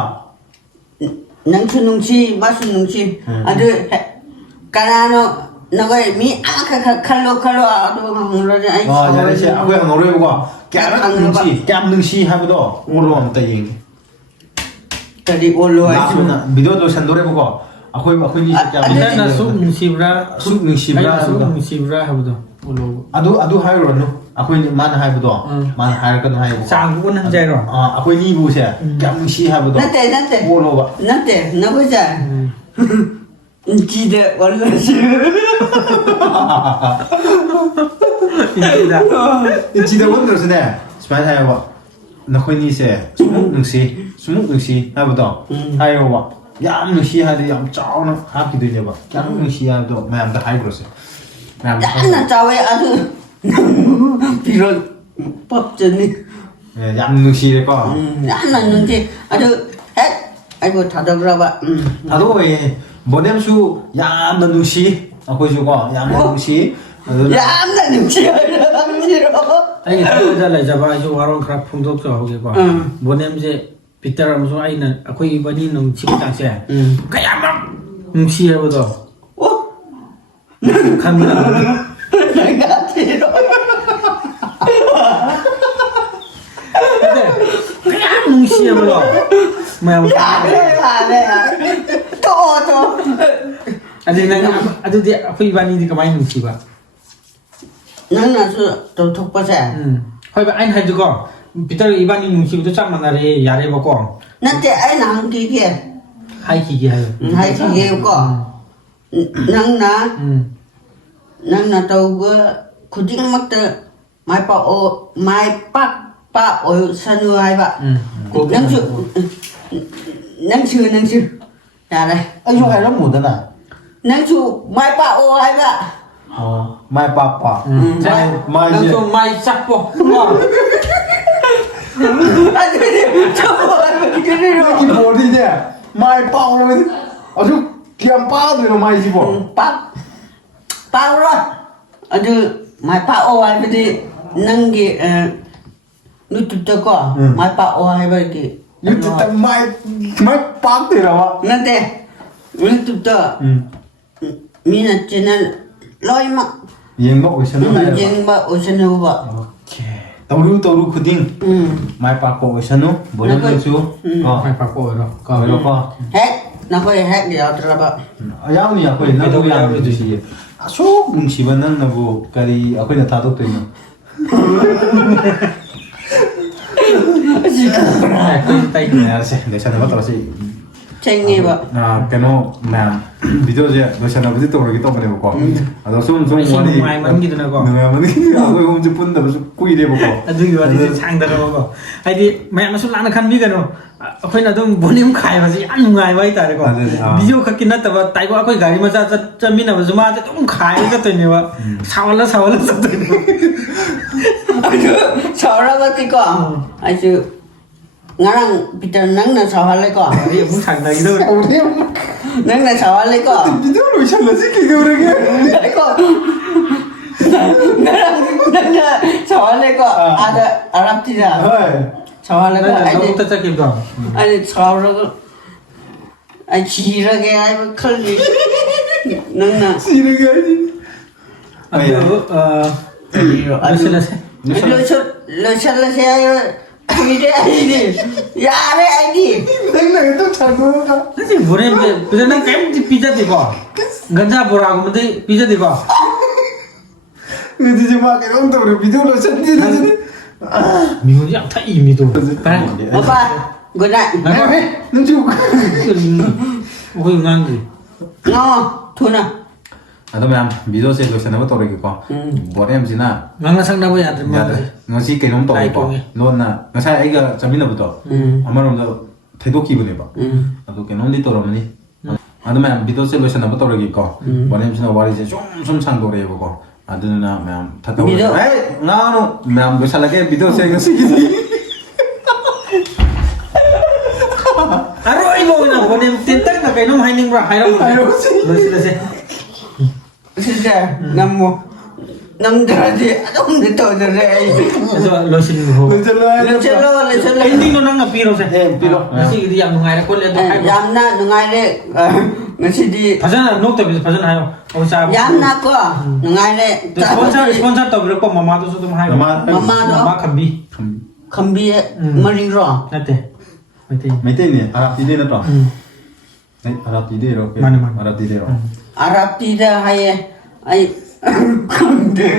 nang chu nung chi ma su nung chi ade kana nó có mi a khalo ado ngong ra ai à ya đấy xe aku yang ngore ba kya nusi ha bodo ngoro am ta ying ka di olo ai la na video do sandore ba ko aku ni kya นั่นน่ะซุปซีบรา su nusi bra ซุปซีบราครับตัวโอโล adu hai ro no aku ni man hai bodo man hai kan hai สางกูนั่นใจหรอ à aku ni bu xe kya nusi ha bodo na te ngoro ba na te nó có ra chỉ để olo chi จริงๆนะ 진짜 원더스네. 스파이하여 봐. 너코니세 스묵 능시 하고도 하여 봐. 얌 능시 하도 얌 짜오는 하기도 이제 봐. 얌 능시 하도 매암도 하이 그랬어. 매암. 나 자외 아주 비록 법전이 얌 능시래 거. 나 능지 아주 해 아이고 다들 그러봐 나도 왜 모뎀수 얌 능시 아고 주고 얌 능시 나 능지야 능지로 ไอ้ที่จะเลยจะไปช่วยวารองครับพุ่งทุกข์จะเอาเกี่ยวกับบนนี้มันจะพิจารณาส่วนไอ้นั่นคุยวันนี้น้องชิบต่างเสียก็ยังมั่งมึงเชียร์บ่ตัวคำนี้ 내가 뒤로 ก็ยังมึงเชียร์บ่ตัวแมว 야래 또 อันนี้นั่นอันนี้คุยวันนี้ที่ก็ไม่มึงเชียร์ 나는 또 독보자 ค่อยไปไอ้ให้ดูก่อนพิจารณาอีวันนี้มึงเชียร์จะจับมันอะไรยาเรียบก่อน 나한테 아이 남기게 ให้ขี้เกียจ 하이기게 거 낭나 또그 구딩 막들 마이빠 오 선우 아이바 낭주 야래 아유 ai lắm muốn đó 낭주 마이빠 오 아이바 mai papa. ใช่แล้วตัวไม่จับปะ 아니 저거 그래요 이게 뭐지? mai pao rồi. 아주 기안 빠도 mai 집어. 빠우라 아주 마이빠 오 아이바디 낭게 누뚜떠고 마이빠 오 아이바디 이거 진짜 mai 빡대라와. 난데 누뚜떠 미나 찌는 로이마 Yên bốc ocean no. 쟁바 오션우바 Okay. Tauru kuding. Mai pa ko ocean no. Boleh tu su. ไม่ปรากฏหรอกก็ Kalau apa? 핵 나거에 핵 여드라바 Ayam ni aku nak tu yang itu sih. Asuk mungsi benar nabu kali aku nak tahu tu ini. ไอ้ไต Nah, saya dah sana betul sih. ꯊꯦꯡꯉꯦꯕ ꯀꯩꯅꯣ ꯃꯌꯥꯝ ꯚꯤꯗꯤꯑꯣꯁꯦ ꯂꯣꯏꯁꯟꯅꯕꯗꯤ ꯇꯧꯔꯒꯦ ꯇꯧꯕꯅꯦꯕꯀꯣ ꯑꯗꯣ ꯁꯨꯝ ꯉꯁꯤ ꯋꯥꯔꯤ ꯅꯨꯡꯉꯥꯏꯃꯟꯈꯤꯗꯅꯀꯣ ꯑꯩꯈꯣꯏ ꯑꯍꯨꯝꯁꯦ ꯄꯨꯟꯗꯕꯁꯨ ꯀꯨꯏꯔꯦꯕꯀꯣ ꯑꯗꯨꯒꯤ ꯋꯥꯔꯤꯁꯦ ꯁꯥꯡꯗꯔꯕꯀꯣ ꯍꯥꯏꯗꯤ ꯃꯌꯥꯝꯅ ꯁꯨꯝ ꯂꯥꯟꯅ ꯈꯟꯕꯤꯒꯅꯨ ꯑꯩꯈꯣꯏꯅ ꯑꯗꯨꯝ ꯕꯣꯅꯤꯝ ꯈꯥꯏꯕꯁꯦ ꯌꯥꯝ ꯅꯨꯡꯉꯥꯏꯕ ꯍꯥꯏꯇꯥꯔꯦꯀꯣ ꯚꯤꯗꯤꯑꯣ ꯈꯛꯀꯤ ꯅꯠꯇꯕ ꯇꯥꯏꯀꯣ ꯑꯩꯈꯣꯏ ꯒꯥꯔꯤ ꯃꯆꯥ ꯆꯠꯃꯤꯟꯅꯕꯁꯨ ꯃꯥꯁꯦ ꯑꯗꯨꯝ ꯈꯥꯏꯔꯒ ꯆꯠꯇꯣꯏꯅꯦꯕ ꯁꯥꯎꯍꯜꯂ ꯆꯠꯇꯣꯏꯅꯦꯕ ꯑꯗꯨ ꯁꯥꯎꯔꯒꯗꯤꯀꯣ ꯑꯩꯁꯨ ꯉꯔꯥꯡ ꯄꯤꯇꯔ ꯅꯪꯅ ꯁꯥꯎꯍꯜꯂꯦꯀꯣ ꯋꯥꯔꯤ ꯑꯃꯨꯛ ꯁꯥꯡꯅꯈꯤꯗꯧꯔꯦ ꯅꯪꯅ ꯁꯥꯎꯍꯜꯂꯦꯀꯣ ꯚꯤꯗꯤꯑꯣ ꯂꯣꯏꯁꯜꯂꯁꯤ ꯀꯩꯗꯧꯔꯒꯦ ꯀꯣ ngara sawale ko ada Arab tidak sawale ko Kamu tak cakap kau? ada sawale ko ai chira ke ai khali nang chira ke ai Aduh, lo selesai ayo video ini ya ada ini nang itu chago ka nanti boleh bisa nang kayak pizza tiba ganja borang mesti pizza tiba nanti cuma kayak untuk video lo sendiri minggu yang tak ini tu apa guna nang juga oh ngangi no tuna ada memang video saya tulisan apa tahu lagi kok boleh mesti na nggak sang nama ya terima ngasih kayak nonton kok lo na ngasih aja jamin apa tuh amarom tuh tedoki boleh pak atau kayak nonton itu orang ni ada memang video saya tulisan apa tahu lagi kok boleh mesti na wari saya cum sang dore kok ada na memang tak tahu ngano memang bisa lagi video saya ngasih gini Aduh, ibu nak boleh tentang nak kayak nom haining berah hairam sih sudah namu nam dari adom itu dari itu losin ho lo ending tu nang piro sih piro masih itu yang nungai ko le yamna nungai le masih di pasan nok tapi pasan ayo oh sab yamna ko nungai le sponsor tu berapa mama tu sudah mahal mama kambi mari ro nate Mete ni Arab tidak ada Arab tidak ada Arab tidak ada Arab tidak hai ai kamde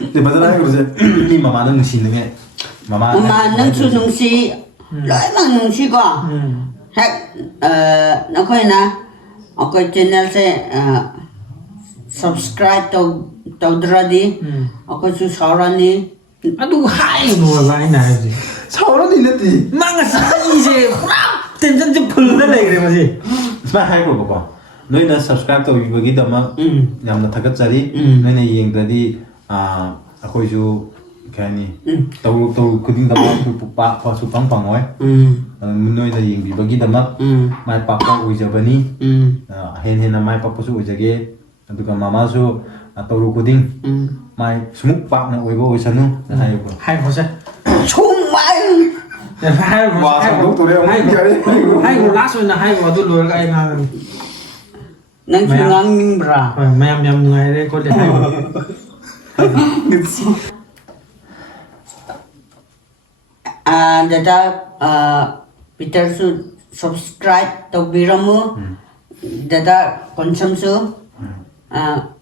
thì bây giờ đây rồi đi mà nâng xin đấy mà nâng su nâng si lại mà nâng si qua hết nó coi na ở cái channel sẽ subscribe tàu ra đi ở cái su sáu ra đi aduh hai nuo lai na ji sao nó đi nữa thì mang cái gì gì tiền chân chụp phừ nó này mà gì sao hai của bà nơi đã subscribe tàu với cái đầm nhằm là thật chất gì nơi này hiện tại đi tôi chú cái này tàu quyết định đầm tôi phục bạc và số phẳng phẳng nói nơi là hiện bị cái đầm mai papa uy giờ bani hen là mai papa số uy giờ cái tôi cả mama số tàu quyết định mai smuk bạc là uy uy sanu hai có sao chung mai hai có last one là hai có tôi lừa cái nào nang su ngang ning bra mayam ngai đấy có để hai dada Peter su subscribe tàu biramu dada konsum su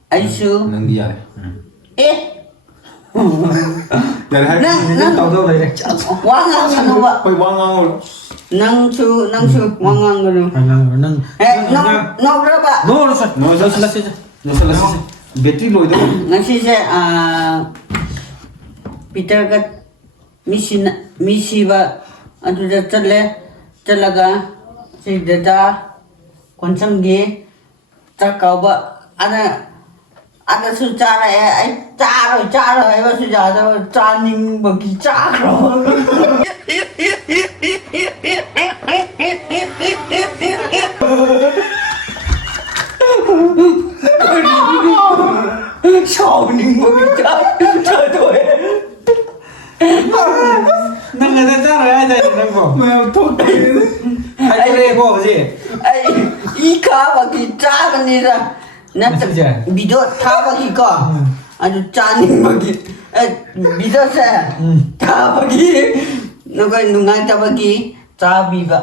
ai su nâng đi à đấy hai nang tàu đâu đấy wang ang ano ba quay quang ngon nang su wang ang ano nang no ra ba no selesai battery lôi đâu ngasi se Peter ka misi ba adu da chalaga si dada konsum ge chakau ba ada su cara ai cha rồi ai ba su ja da cha ning ba ki cha rồi sao ning ba ki cha thôi nang ada cara aja nang ko mèo thốt ai đây có gì ai ika ba ki cha ba ni ra na video tha ba ki ko adu cha ning ba ki video sa tha ba ki no ko nungai ta ba ki cha bi ba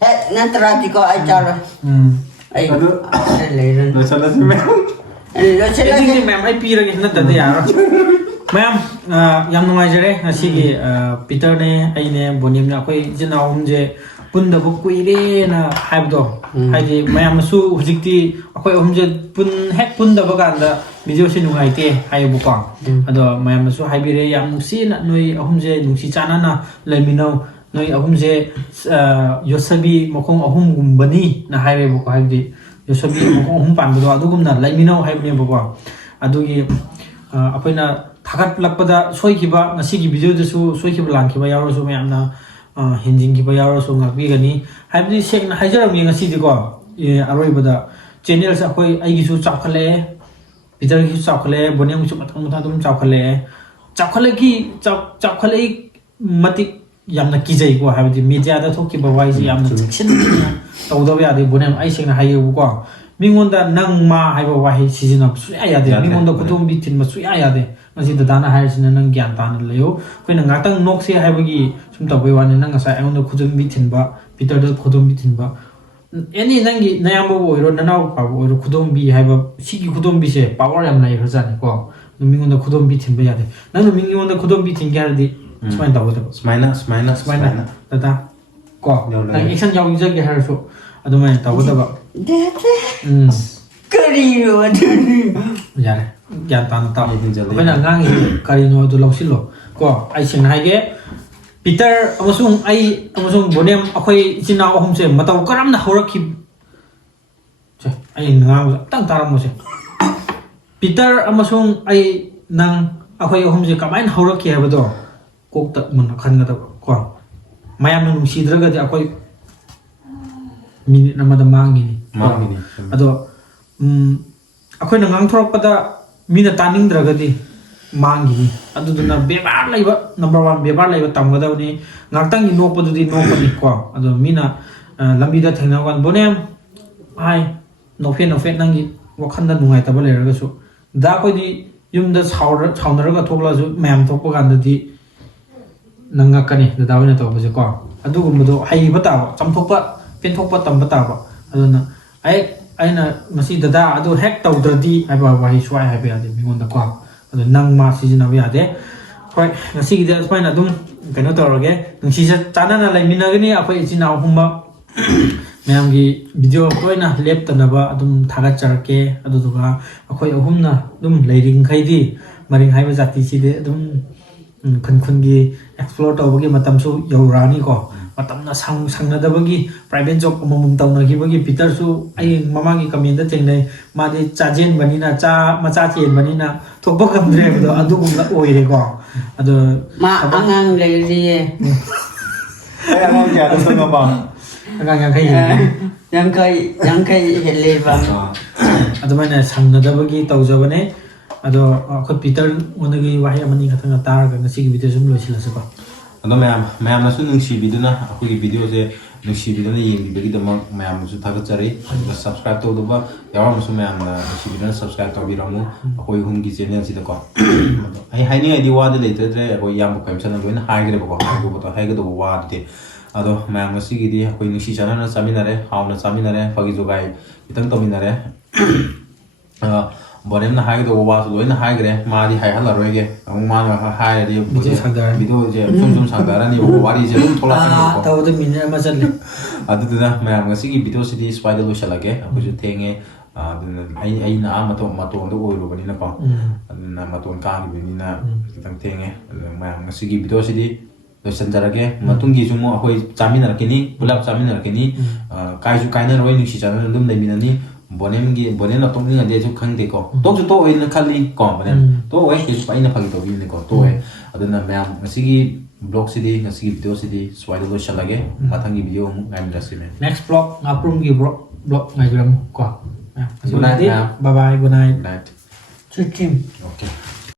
he na tra ti ko ai cha ra ai le rồi sao nó sẽ mèo lo che la ini mem ai pi lagi nanti tadi ya mem yang nungai jere nasi Peter ne ai ne bonim na koi jina je ꯄꯨꯟꯗꯕ ꯀꯨꯏꯔꯦꯅ ꯍꯥꯏꯕꯗꯣ ꯍꯥꯏꯗꯤ ꯃꯌꯥꯝꯅꯁꯨ ꯍꯧꯖꯤꯛꯇꯤ ꯑꯩꯈꯣꯏ ꯑꯍꯨꯝꯁꯦ ꯍꯦꯛ ꯄꯨꯟꯗꯕ ꯀꯥꯟꯗ ꯚꯤꯗꯤꯑꯣꯁꯦ ꯅꯨꯡꯉꯥꯏꯇꯦ ꯍꯥꯏꯌꯦꯕꯀꯣ ꯑꯗꯣ ꯃꯌꯥꯝꯅꯁꯨ ꯍꯥꯏꯕꯤꯔꯦ ꯌꯥꯝ ꯅꯨꯡꯁꯤꯅ ꯅꯣꯏ ꯑꯍꯨꯝꯁꯦ ꯅꯨꯡꯁꯤ ꯆꯥꯟꯅꯅ ꯂꯩꯃꯤꯟꯅꯧ ꯅꯣꯏ ꯑꯍꯨꯝꯁꯦ ꯌꯣꯠꯁꯕꯤ ꯃꯈꯣꯡ ꯑꯍꯨꯝꯒꯨꯝꯕꯅꯤꯅ ꯍꯥꯏꯔꯦꯕꯀꯣ ꯍꯥꯏꯕꯗꯤ ꯌꯣꯠꯁꯕꯤ ꯃꯈꯣꯡ ꯑꯍꯨꯝ ꯄꯥꯟꯕꯗꯣ ꯑꯗꯨꯒꯨꯝꯅ ꯂꯩꯃꯤꯟꯅꯧ ꯍꯥꯏꯕꯅꯦꯕꯀꯣ ꯑꯗꯨꯒꯤ ꯑꯩꯈꯣꯏꯅ ꯊꯥꯒꯠꯂꯛꯄꯗ ꯁꯣꯏꯈꯤꯕ ꯉꯁꯤꯒꯤ ꯚꯤꯗꯤꯑꯣꯗꯁꯨ ꯁꯣꯏꯈꯤꯕ ꯂꯥꯟꯈꯤꯕ ꯌꯥꯎꯔꯁꯨ ꯃꯌꯥꯝꯅ ꯍꯦꯟꯖꯤꯟꯈꯤꯕ ꯌꯥꯎꯔꯁꯨ ꯉꯥꯛꯄꯤꯒꯅꯤ ꯍꯥꯏꯕꯗꯤ ꯁꯦꯡꯅ ꯍꯥꯏꯖꯔꯝꯒꯦ ꯉꯁꯤꯗꯤꯀꯣ ꯑꯔꯣꯏꯕꯗ ꯆꯦꯅꯦꯜꯁꯦ ꯑꯩꯒꯤꯁꯨ ꯆꯥꯎꯈꯠꯂꯛꯑꯦ ꯄꯤꯇꯔꯒꯤꯁꯨ ꯆꯥꯎꯈꯠꯂꯛꯑꯦ ꯕꯣꯅꯦꯝꯒꯤꯁꯨ ꯃꯊꯪ ꯃꯊꯪ ꯑꯗꯨꯝ ꯆꯥꯎꯈꯠꯂꯛꯏ ꯃꯇꯤꯛ ꯌꯥꯝꯅ ꯀꯤꯖꯩꯀꯣ ꯍꯥꯏꯕꯗꯤ ꯃꯦꯗꯤꯌꯥꯗ ꯊꯣꯛꯈꯤꯕ ꯋꯥꯍꯩꯁꯤ ꯌꯥꯝꯅ ꯆꯦꯛꯁꯤꯟꯅ ꯇꯧꯗꯕ ꯌꯥꯗꯦ ꯕꯣꯅꯦꯝ ꯑꯩ ꯁꯦꯡꯅ ꯍꯥꯏꯌꯦꯕꯀꯣ ꯃꯤꯉꯣꯟꯗ ꯅꯪ ꯃꯥ ꯍꯥꯏꯕ ꯋꯥꯍꯩ ꯁꯤꯖꯤꯟꯅꯕ ꯁꯨꯡꯌꯥ ꯌꯥꯗꯦ ꯃꯤꯉꯣꯟꯗ ꯈꯨꯗꯣꯝꯕꯤ ꯊꯤꯟꯕ ꯁꯨꯡꯌꯥ ꯌꯥꯗꯦ ꯉꯁꯤ ꯗꯗꯥꯅ ꯍꯥꯏꯔꯤꯁꯤꯅ ꯅꯪ ꯒ꯭ꯌꯥꯟ ꯇꯥꯅ ꯂꯩꯌꯨ ꯑꯩꯈꯣꯏꯅ ꯉꯥꯛꯇꯪ ꯅꯣꯛꯁꯦ ꯍꯥꯏꯕꯒꯤ ꯁꯨꯝ ꯇꯧꯕꯩ ꯋꯥꯅꯤ ꯅꯪ ꯉꯁꯥꯏ ꯑꯩꯉꯣꯟꯗ ꯈꯨꯗꯣꯝꯕꯤ ꯊꯤꯟꯕ ꯄꯤꯇꯔꯗ ꯈꯨꯗꯣꯝꯕꯤ ꯊꯤꯟꯕ ꯑꯦꯅꯤ ꯅꯪꯒꯤ ꯅꯌꯥꯝꯕꯕꯨ ꯑꯣꯏꯔꯣ ꯅꯅꯥꯎꯄꯥꯕꯨ ꯑꯣꯏꯔꯣ ꯈꯨꯗꯣꯝꯕꯤ ꯍꯥꯏꯕ ꯁꯤꯒꯤ ꯈꯨꯗꯣꯝꯕꯤꯁꯦ ꯄꯋꯥꯔ ꯌꯥꯝ ꯂꯩꯈ꯭ꯔꯖꯥꯠꯅꯤꯀꯣ ꯃꯤꯉꯣꯟꯗ ꯈꯨꯗꯣꯝꯕꯤ ꯊꯤꯟꯕ ꯌꯥꯗꯦ ꯅꯪꯅ ꯃꯤꯉꯣꯟꯗ ꯈꯨꯗꯣꯝꯕꯤ ꯊꯤꯟꯒꯦ ꯍꯥꯏꯔꯗꯤ ꯁꯨꯃꯥꯏꯅ ꯇꯧꯒꯗꯕ ꯁꯨꯃꯥꯏꯅ ꯗꯗꯥ ꯀꯣ ꯅꯪ ꯑꯦꯛꯁꯟ ꯌꯥꯎꯖꯒꯦ ꯍꯥꯏꯔꯁꯨ ꯑꯗꯨꯃꯥꯏꯅ ꯇꯧꯒꯗꯕ ꯀꯔꯤꯅꯣ ꯑꯗꯨꯅꯤ ꯌꯥꯔꯦ ꯒ꯭ꯌꯥꯟ ꯇꯥꯅ ꯇꯥꯎ ꯑꯩꯈꯣꯏꯅ ꯉꯥꯡꯉꯤꯁꯤ ꯀꯔꯤꯅꯣ ꯑꯗꯨ ꯂꯧꯁꯤꯜꯂꯣ ꯀꯣ ꯑꯩ ꯁꯦꯡꯅ ꯍꯥꯏꯒꯦ ꯄꯤꯇꯔ ꯑꯃꯁꯨꯡ ꯑꯩ ꯑꯃꯁꯨꯡ ꯕꯣꯅꯦꯝ ꯑꯩꯈꯣꯏ ꯏꯆꯤꯟ ꯏꯅꯥꯎ ꯑꯍꯨꯝꯁꯦ ꯃꯇꯧ ꯀꯔꯝꯅ ꯍꯧꯔꯛꯈꯤꯕ ꯑꯩ ꯉꯥꯡꯕꯁꯦ ꯑꯝꯇꯪ ꯇꯥꯔꯝꯃꯣꯁꯦ ꯄꯤꯇꯔ ꯑꯃꯁꯨꯡ ꯑꯩ ꯅꯪ ꯑꯩꯈꯣꯏ ꯑꯍꯨꯝꯁꯦ ꯀꯃꯥꯏꯅ ꯍꯧꯔꯛꯈꯤ ꯍꯥꯏꯕꯗꯣ ꯀꯣꯛꯇ ꯃꯨꯟꯅ ꯈꯟꯒꯗꯕ ꯀꯣ ꯃꯌꯥꯝꯅ ꯅꯨꯡꯁꯤꯗ꯭ꯔꯒꯗꯤ ꯑꯩꯈꯣꯏ ꯃꯤꯅꯤꯠ ꯑꯃꯗ ꯃꯥꯡꯈꯤꯅꯤ ꯑꯗꯣ ꯑꯩꯈꯣꯏꯅ ꯉꯥꯡꯊꯣꯔꯛꯄꯗ ꯃꯤꯅ ꯇꯥꯅꯤꯡꯗ꯭ꯔꯒꯗꯤ ꯃꯥꯡꯈꯤꯅꯤ ꯑꯗꯨꯗꯨꯅ ꯕꯦꯕꯥꯔ ꯂꯩꯕ ꯅꯝꯕꯔ 1 ꯕꯦꯕꯥꯔ ꯂꯩꯕ ꯇꯝꯒꯗꯕꯅꯤ ꯉꯥꯛꯇꯪꯒꯤ ꯅꯣꯛꯄꯗꯨꯗꯤ ꯅꯣꯛꯄꯅꯤ ꯀꯣ ꯑꯗꯣ ꯃꯤꯅ ꯂꯝꯕꯤꯗ ꯊꯦꯡꯅꯕ ꯀꯥꯟꯗ ꯕꯣꯅꯦꯝ ꯍꯥꯏ ꯅꯣꯐꯦꯠ ꯅꯪꯒꯤ ꯋꯥꯈꯜꯗ ꯅꯨꯡꯉꯥꯏꯇꯕ ꯂꯩꯔꯒꯁꯨ ꯗꯥ ꯑꯩꯈꯣꯏꯗꯤ ꯌꯨꯝꯗ ꯁꯥꯎꯅꯔꯒ ꯊꯣꯛꯂꯛꯑꯁꯨ ꯃꯌꯥꯝ ꯊꯣꯛꯄ ꯀꯥꯟꯗꯗꯤ ꯅꯪ ꯉꯛꯀꯅꯤ ꯗꯗꯥ ꯑꯣꯏꯅ ꯇꯧꯕꯁꯦ ꯀꯣ ꯑꯗꯨꯒꯨꯝꯕꯗꯣ ꯍꯩꯕ ꯇꯥꯕ ꯆꯥꯝꯊꯣꯛꯄ ꯄꯦꯟꯊꯣꯛꯄ ꯇꯝꯕ ꯇꯥꯕ ꯑꯗꯨꯅ ꯑꯩꯅ ꯃꯁꯤ ꯗꯗꯥ ꯑꯗꯨ ꯍꯦꯛ ꯇꯧꯗ꯭ꯔꯗꯤ ꯍꯥꯏꯕ ꯋꯥꯍꯩ ꯁꯨꯡꯍꯥꯏ ꯍꯥꯏꯕ ꯌꯥꯗꯦ ꯃꯤꯉꯣꯟꯗ ꯀꯣ ꯑꯗꯨ ꯅꯪ ꯃꯥ ꯁꯤꯖꯤꯟꯅꯕ ꯌꯥꯗꯦ ꯍꯣꯏ ꯉꯁꯤꯒꯤꯗꯤ ꯑꯁꯨꯃꯥꯏꯅ ꯑꯗꯨꯝ ꯀꯩꯅꯣ ꯇꯧꯔꯒꯦ ꯅꯨꯡꯁꯤ ꯆꯥꯟꯅꯅ ꯂꯩꯃꯤꯟꯅꯒꯅꯤ ꯑꯩꯈꯣꯏ ꯏꯆꯤꯟ ꯏꯅꯥꯎ ꯑꯍꯨꯝꯃꯛ ꯃꯌꯥꯝꯒꯤ ꯚꯤꯗꯤꯑꯣ ꯇꯣꯏꯅ ꯂꯦꯞꯇꯅꯕ ꯑꯗꯨꯝ ꯊꯥꯒꯠꯆꯔꯛꯀꯦ ꯑꯗꯨꯗꯨꯒ ꯑꯩꯈꯣꯏ ꯑꯍꯨꯝꯅ ꯑꯗꯨꯝ ꯂꯩꯔꯤꯈꯩꯗꯤ ꯃꯔꯤꯡ ꯍꯥꯏꯕ ꯖꯥꯇꯤꯁꯤꯗꯤ ꯑꯗꯨꯝ ꯈꯨꯟꯒꯤ ꯑꯦꯛꯁꯄ꯭ꯂꯣꯔ ꯇꯧꯕꯒꯤ ꯃꯇꯝꯁꯨ ꯌꯧꯔꯛꯑꯅꯤꯀꯣ ꯃꯇꯝꯅ ꯁꯪꯅꯗꯕꯒꯤ ꯄ꯭ꯔꯥꯏꯚꯦꯠ ꯖꯣꯕ ꯑꯃꯃꯝ ꯇꯧꯅꯈꯤꯕꯒꯤ ꯄꯤꯇꯔꯁꯨ ꯑꯩ ꯃꯃꯥꯡꯒꯤ ꯀꯃꯦꯟꯗ ꯊꯦꯡꯅꯩ ꯃꯥꯗꯤ ꯆꯥꯖꯦꯟꯕꯅꯤꯅ ꯃꯆꯥ ꯆꯦꯟꯕꯅꯤꯅ ꯊꯣꯛꯄ ꯉꯝꯗ꯭ꯔꯦ ꯍꯥꯏꯕꯗꯣ ꯑꯗꯨꯒꯨꯝꯕ ꯑꯣꯏꯔꯦꯀꯣ ꯑꯗꯣ ꯃꯥ ꯑꯉꯥꯡ ꯂꯩꯔꯤꯌꯦ ꯑꯉꯥꯡ ꯀꯌꯥꯗ ꯆꯪꯉꯕ ꯑꯉꯥꯡ 50 ꯌꯥꯡꯈꯩ ꯍꯦꯜꯂꯦꯕ ꯑꯗꯨꯃꯥꯏꯅ ꯁꯪꯅꯗꯕꯒꯤ ꯇꯧꯖꯕꯅꯦ ꯑꯗꯣ ꯑꯩꯈꯣꯏ ꯄꯤꯇꯔꯉꯣꯟꯗꯒꯤ ꯋꯥꯍꯩ ꯑꯃꯅꯤ ꯈꯛꯇꯪ ꯇꯥꯔꯒ ꯉꯁꯤꯒꯤ ꯚꯤꯗꯤꯑꯣ ꯁꯨꯝ ꯂꯣꯏꯁꯤꯜꯂꯁꯤꯀꯣ ꯑꯗꯣ ꯃꯌꯥꯝꯅꯁꯨ ꯅꯨꯡꯁꯤꯕꯤꯗꯨꯅ ꯑꯩꯈꯣꯏꯒꯤ ꯚꯤꯗꯤꯑꯣꯁꯦ ꯅꯨꯡꯁꯤꯕꯤꯗꯨꯅ ꯌꯦꯡꯕꯤꯕꯒꯤꯗꯃꯛ ꯃꯌꯥꯝꯅꯁꯨ ꯊꯥꯒꯠꯆꯔꯤ ꯑꯗꯨꯒ ꯁꯕꯁꯀ꯭ꯔꯥꯏꯕ ꯇꯧꯗꯕ ꯌꯥꯎꯔꯝꯕꯁꯨ ꯃꯌꯥꯝꯅ ꯅꯨꯡꯁꯤꯕꯤꯗꯨꯅ ꯁꯕꯁꯀ꯭ꯔꯥꯏꯕ ꯇꯧꯕꯤꯔꯝꯃꯨ ꯑꯩꯈꯣই ꯑꯍꯨꯝꯒꯤ ꯆꯦꯅꯦꯜꯁꯤꯗꯀꯣ ꯑꯩ ꯍꯥꯏꯅꯤꯡꯉꯥꯏꯗꯤ ꯋꯥꯗꯤ ꯂꯩꯇ꯭ꯔꯦ ꯑꯩꯈꯣꯏ ꯏꯌꯥꯝꯕ ꯀꯩꯝꯆꯅ ꯂꯣꯏꯅ ꯍꯥꯏꯈ꯭ꯔꯦꯕꯀꯣ ꯍꯥꯏꯒꯗꯧꯕ ꯋꯥꯗꯨꯗꯤ ꯑꯗꯣ ꯃꯌꯥꯝ ꯉꯁꯤꯒꯤꯗꯤ ꯑꯩꯈꯣꯏ ꯅꯨꯡꯁꯤ ꯆꯥꯟꯅꯅ ꯆꯥꯃꯤꯟꯅꯔꯦ ꯍꯥꯎꯅ ꯆꯥꯃꯤꯟꯅꯔꯦ ꯐꯥꯒꯤ ꯖꯣꯒꯥꯏ ꯈꯤꯇꯪ ꯇꯧꯃꯤꯟꯅꯔꯦ ꯕꯣꯅꯦꯝꯅ ꯍꯥꯏꯒꯗꯧꯕ ꯋꯥꯁꯨ ꯂꯣꯏꯅ ꯍꯥꯏꯈ꯭ꯔꯦ ꯃꯥꯗꯤ ꯍꯥꯏꯍꯜꯂꯔꯣꯏꯒꯦ ꯑꯃꯨꯛ ꯃꯥꯅ ꯍꯥꯏꯔꯗꯤ ꯚꯤꯗꯤꯑꯣꯁꯦ ꯁꯨꯝ ꯁꯥꯡꯊꯔꯅꯤꯕꯀꯣ ꯋꯥꯔꯤꯁꯦ ꯑꯗꯨꯝ ꯊꯣꯛꯂꯛꯀꯅꯤꯕꯀꯣ ꯇꯧꯕꯗ ꯃꯤꯅꯤꯠ ꯑꯃ ꯆꯠꯂꯦ ꯑꯗꯨꯗꯨꯅ ꯃꯌꯥꯝ ꯉꯁꯤꯒꯤ ꯚꯤꯗꯤꯑꯣꯁꯤꯗꯤ ꯁ꯭ꯋꯥꯏꯗ ꯂꯣꯏꯁꯤꯜꯂꯒꯦ ꯑꯩꯈꯣꯏꯁꯨ ꯊꯦꯡꯉꯦ ꯑꯗꯨꯅ ꯑꯩꯅ ꯃꯇꯣꯟꯗ ꯑꯣꯏꯔꯨꯕꯅꯤꯅꯀꯣ ꯑꯗꯨꯅ ꯃꯇꯣꯟ ꯀꯥꯈꯤꯕꯅꯤꯅ ꯈꯤꯇꯪ ꯊꯦꯡꯉꯦ ꯑꯗꯨꯅ ꯃꯌꯥꯝ ꯉꯁꯤꯒꯤ ꯚꯤꯗꯤꯑꯣꯁꯤꯗꯤ ꯂꯣꯏꯁꯤꯟꯖꯔꯒꯦ ꯃꯇꯨꯡꯒꯤꯁꯨ ꯑꯃꯨꯛ ꯑꯩꯈꯣꯏ ꯆꯥꯃꯤꯟꯅꯔꯛꯈꯤꯅꯤ ꯄꯨꯂꯞ ꯆꯥꯃꯤꯟꯅꯔꯛꯈꯤꯅꯤ ꯀꯥꯏꯁꯨ ꯀꯥꯏꯅꯔꯣꯏ ꯅꯨꯡꯁꯤ ꯆꯥꯟꯅꯅ ꯑꯗꯨꯝ ꯂꯩꯃꯤꯟꯅꯅꯤ ꯕꯣꯅꯦꯝꯅ ꯇꯣꯛꯅꯤꯡꯉꯗꯤ ꯑꯩꯁꯨ ꯈꯪꯗꯦꯀꯣ ꯇꯣꯛꯁꯨ ꯇꯣꯛꯑꯣꯏꯅ ꯈꯜꯂꯤ ꯀꯣ ꯕꯣꯅꯦꯝ ꯇꯣꯛꯑꯣꯏ ꯀꯩꯁꯨ ꯑꯩꯅ ꯐꯥꯒꯤ ꯇꯧꯕꯤꯕꯅꯤꯀꯣ ꯇꯣꯛꯑꯣꯏ ꯑꯗꯨꯅ ꯃꯌꯥꯝ ꯉꯁꯤꯒꯤ ꯉꯁꯤꯒꯤ ꯚꯤꯗꯤꯑꯣꯁꯤꯗꯤ ꯁ꯭ꯋꯥꯏꯗ ꯂꯣꯏꯁꯤꯜꯂꯒꯦ ꯃꯊꯪꯒꯤ ꯚꯤꯗꯤꯑꯣ ꯑꯃꯨꯛ ꯉꯥꯏꯃꯤꯟꯅꯁꯤ ꯅꯦꯛꯁ ꯕ꯭ꯂꯣꯛ ꯉꯥꯄ꯭ꯔꯨꯝꯒꯤ ꯕ꯭ꯂꯣꯛ ꯉꯥꯏꯕꯤꯔꯝꯃꯨ ꯀꯣ Good night, ma'am. Bye bye good night night ꯆꯨꯆꯤꯝ okay